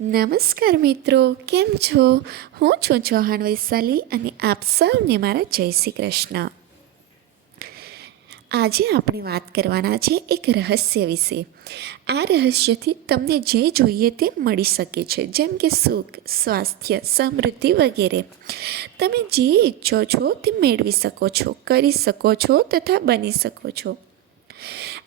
નમસ્કાર મિત્રો, કેમ છો? હું છું ચૌહાણ વૈશાલી અને આપ સૌને મારા જય શ્રી કૃષ્ણ. આજે આપણે વાત કરવાના છે એક રહસ્ય વિશે. આ રહસ્યથી તમને જે જોઈએ તે મળી શકે છે, જેમ કે સુખ, સ્વાસ્થ્ય, સમૃદ્ધિ વગેરે. તમે જે ઈચ્છો છો તે મેળવી શકો છો, કરી શકો છો તથા બની શકો છો.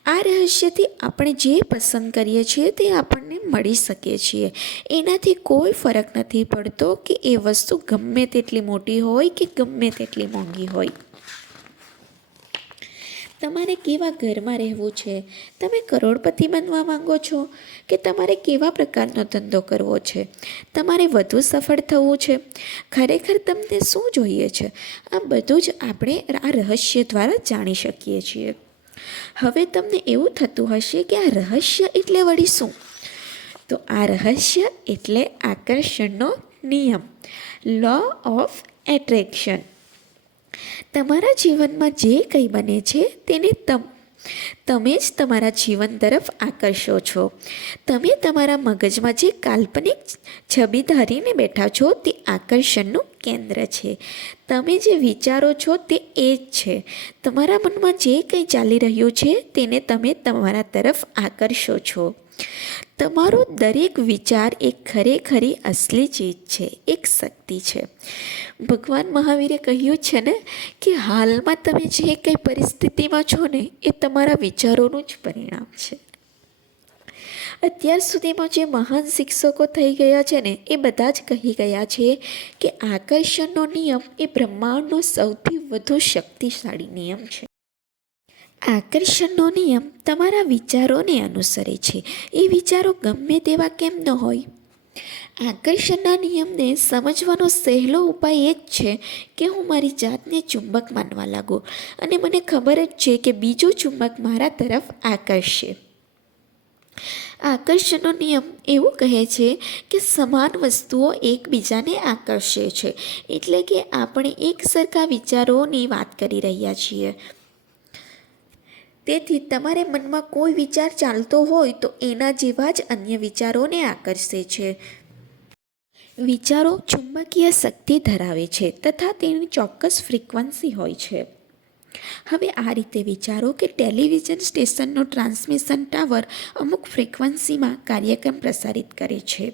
આ રહસ્યથી આપણે જે પસંદ કરીએ છીએ તે આપણને મળી શકે છીએ. એનાથી કોઈ ફરક નથી પડતો કે એ વસ્તુ ગમે તેટલી મોટી હોય કે ગમે તેટલી મોંઘી હોય. તમારે કેવા ઘરમાં રહેવું છે? તમે કરોડપતિ બનવા માંગો છો કે તમારે કેવા પ્રકારનો ધંધો કરવો છે? તમારે વધુ સફળ થવું છે? ખરેખર તમને શું જોઈએ છે? આ બધું જ આપણે આ રહસ્ય દ્વારા જાણી શકીએ છીએ. હવે તમને એવું થતું હશે કે આ રહસ્ય એટલે વળી શું? તો આ રહસ્ય એટલે આકર્ષણનો નિયમ, લો ઓફ એટ્રેક્શન. તમારા જીવનમાં જે કંઈ બને છે તેને તમે જ તમારા જીવન તરફ આકર્ષો છો. તમે તમારા મગજમાં જે કાલ્પનિક છબી ધારીને બેઠા છો તે આકર્ષણનું કેન્દ્ર છે. તમે જે વિચારો છો તે એ જ છે. તમારા મનમાં જે કંઈ ચાલી રહ્યું છે તેને તમે તમારા તરફ આકર્ષો છો. તમારો દરેક વિચાર એક ખરેખરી અસલી ચીજ છે, એક શક્તિ છે. ભગવાન મહાવીરે કહ્યું છે ને કે હાલમાં તમે જે કંઈ પરિસ્થિતિમાં છો ને એ તમારા વિચારોનું જ પરિણામ છે. અત્યાર સુધીમાં જે મહાન શિક્ષકો થઈ ગયા છે ને એ બધા જ કહી ગયા છે કે આકર્ષણનો નિયમ એ બ્રહ્માંડનો સૌથી વધુ શક્તિશાળી નિયમ છે. આકર્ષણનો નિયમ તમારા વિચારોને અનુસરે છે. એ વિચારો ગમે તેવા કેમ ન હોય. આકર્ષણના નિયમને સમજવાનો સહેલો ઉપાય એ જ છે કે હું મારી જાતને ચુંબક માનવા લાગું અને મને ખબર જ છે કે બીજું ચુંબક મારા તરફ આકર્ષશે. આકર્ષણનો નિયમ એવું કહે છે કે સમાન વસ્તુઓ એકબીજાને આકર્ષે છે. એટલે કે આપણે એક સરખા વિચારોની વાત કરી રહ્યા છીએ. તેથી તમારે મનમાં કોઈ વિચાર ચાલતો હોય તો એના જેવા જ અન્ય વિચારોને આકર્ષે છે. વિચારો ચુંબકીય શક્તિ ધરાવે છે તથા તેની ચોક્કસ ફ્રીક્વન્સી હોય છે. હવે આ રીતે વિચારો કે ટેલિવિઝન સ્ટેશનનો ટ્રાન્સમિશન ટાવર અમુક ફ્રીક્વન્સીમાં કાર્યક્રમ પ્રસારિત કરે છે,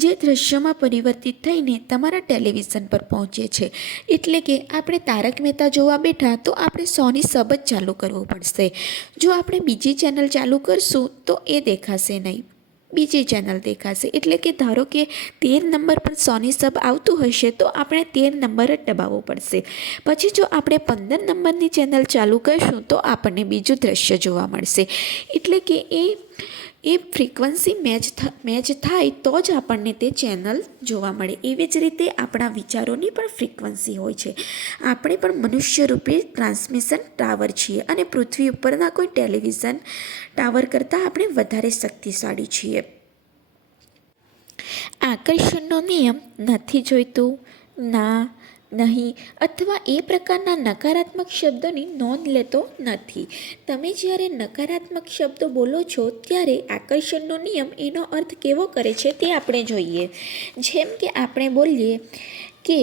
જે દૃશ્યમાં પરિવર્તિત થઈને તમારા ટેલિવિઝન પર પહોંચે છે. એટલે કે આપણે તારક મહેતા જોવા બેઠા તો આપણે 100ની સબ જ ચાલુ કરવું પડશે. જો આપણે બીજી ચેનલ ચાલુ કરશું તો એ દેખાશે નહીં, બીજી ચેનલ દેખાશે. એટલે કે ધારો કે 13 નંબર પર 100ની સબ આવતું હશે તો આપણે 13 નંબર જ દબાવવો પડશે. પછી જો આપણે 15 નંબરની ચેનલ ચાલુ કરીશું તો આપણને બીજું દ્રશ્ય જોવા મળશે. એટલે કે એ ફ્રીક્વન્સી મેચ થાય તો જ આપણને તે ચેનલ જોવા મળે. એવી જ રીતે આપણા વિચારોની પણ ફ્રીક્વન્સી હોય છે. આપણે પણ મનુષ્ય રૂપી ટ્રાન્સમિશન ટાવર છીએ અને પૃથ્વી ઉપરના કોઈ ટેલિવિઝન ટાવર કરતાં આપણે વધારે શક્તિશાળી છીએ. આકર્ષણનો નિયમ નથી જોઈતું, ના, નહીં અથવા એ પ્રકારના નકારાત્મક શબ્દોની નોંધ લેતો નથી. તમે જ્યારે નકારાત્મક શબ્દો બોલો છો ત્યારે આકર્ષણનો નિયમ એનો અર્થ કેવો કરે છે તે આપણે જોઈએ. જેમ કે આપણે બોલીએ કે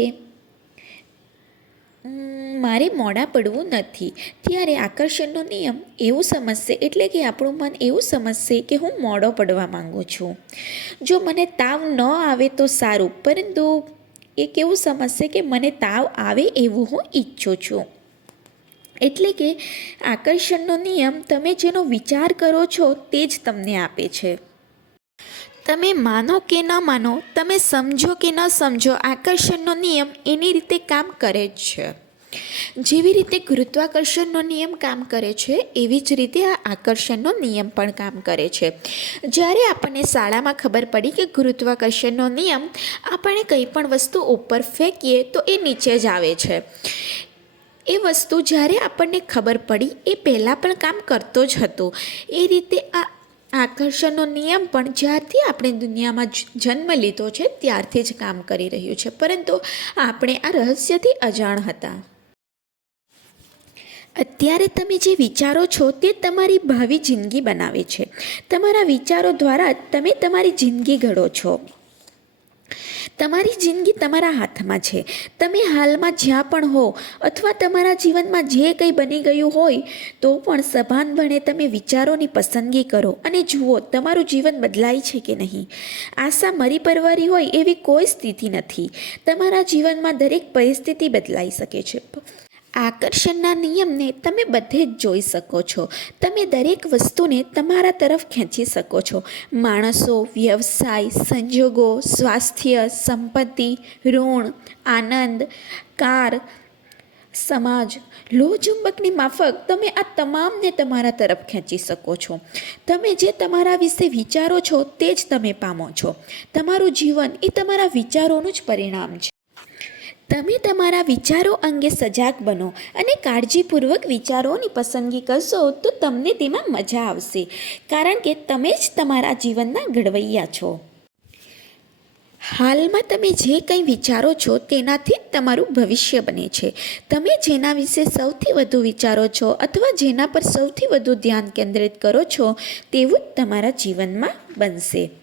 મારે મોડા પડવું નથી, ત્યારે આકર્ષણનો નિયમ એવું સમજશે, એટલે કે આપણું મન એવું સમજશે કે હું મોડો પડવા માંગુ છું. જો મને તાવ ન આવે તો સારું, પરંતુ એ કેવું સમજશે કે મને તાવ આવે એવું હું ઈચ્છું છું. એટલે કે આકર્ષણનો નિયમ તમે જેનો વિચાર કરો છો તે જ તમને આપે છે. તમે માનો કે ન માનો, તમે સમજો કે ન સમજો, આકર્ષણનો નિયમ એની રીતે કામ કરે જ છે. જેવી રીતે ગુરુત્વાકર્ષણનો નિયમ કામ કરે છે એવી જ રીતે આ આકર્ષણનો નિયમ પણ કામ કરે છે. જ્યારે આપણને શાળામાં ખબર પડી કે ગુરુત્વાકર્ષણનો નિયમ આપણે કંઈ પણ વસ્તુ ઉપર ફેંકીએ તો એ નીચે જ આવે છે, એ વસ્તુ જ્યારે આપણને ખબર પડી એ પહેલાં પણ કામ કરતો જ હતો. એ રીતે આ આકર્ષણનો નિયમ પણ જ્યારથી આપણે દુનિયામાં જન્મ લીધો છે ત્યારથી જ કામ કરી રહ્યું છે, પરંતુ આપણે આ રહસ્યથી અજાણ હતા. અત્યારે તમે જે વિચારો છો તે તમારી ભાવિ જિંદગી બનાવે છે. તમારા વિચારો દ્વારા જ તમે તમારી જિંદગી ઘડો છો. તમારી જિંદગી તમારા હાથમાં છે. તમે હાલમાં જ્યાં પણ હો અથવા તમારા જીવનમાં જે કંઈ બની ગયું હોય તો પણ સભાનપણે તમે વિચારોની પસંદગી કરો અને જુઓ તમારું જીવન બદલાય છે કે નહીં. આશા મરી પરવારી હોય એવી કોઈ સ્થિતિ નથી. તમારા જીવનમાં દરેક પરિસ્થિતિ બદલાઈ શકે છે. આકર્ષણના નિયમને તમે બધે જ જોઈ શકો છો. તમે દરેક વસ્તુને તમારા તરફ ખેંચી શકો છો. માણસો, વ્યવસાય, સંજોગો, સ્વાસ્થ્ય, સંપત્તિ, ઋણ, આનંદ, કાર, સમાજ, લોહચુંબકની માફક તમે આ તમામને તમારા તરફ ખેંચી શકો છો. તમે જે તમારા વિશે વિચારો છો તે જ તમે પામો છો. તમારું જીવન એ તમારા વિચારોનું જ પરિણામ છે. તમે તમારા વિચારો અંગે સજાગ બનો અને કાળજીપૂર્વક વિચારોની પસંદગી કરશો તો તમને તેમાં મજા આવશે, કારણ કે તમે જ તમારા જીવનના ઘડવૈયા છો. હાલમાં તમે જે કંઈ વિચારો છો તેનાથી જ તમારું ભવિષ્ય બને છે. તમે જેના વિશે સૌથી વધુ વિચારો છો અથવા જેના પર સૌથી વધુ ધ્યાન કેન્દ્રિત કરો છો તેવું જ તમારા જીવનમાં બનશે.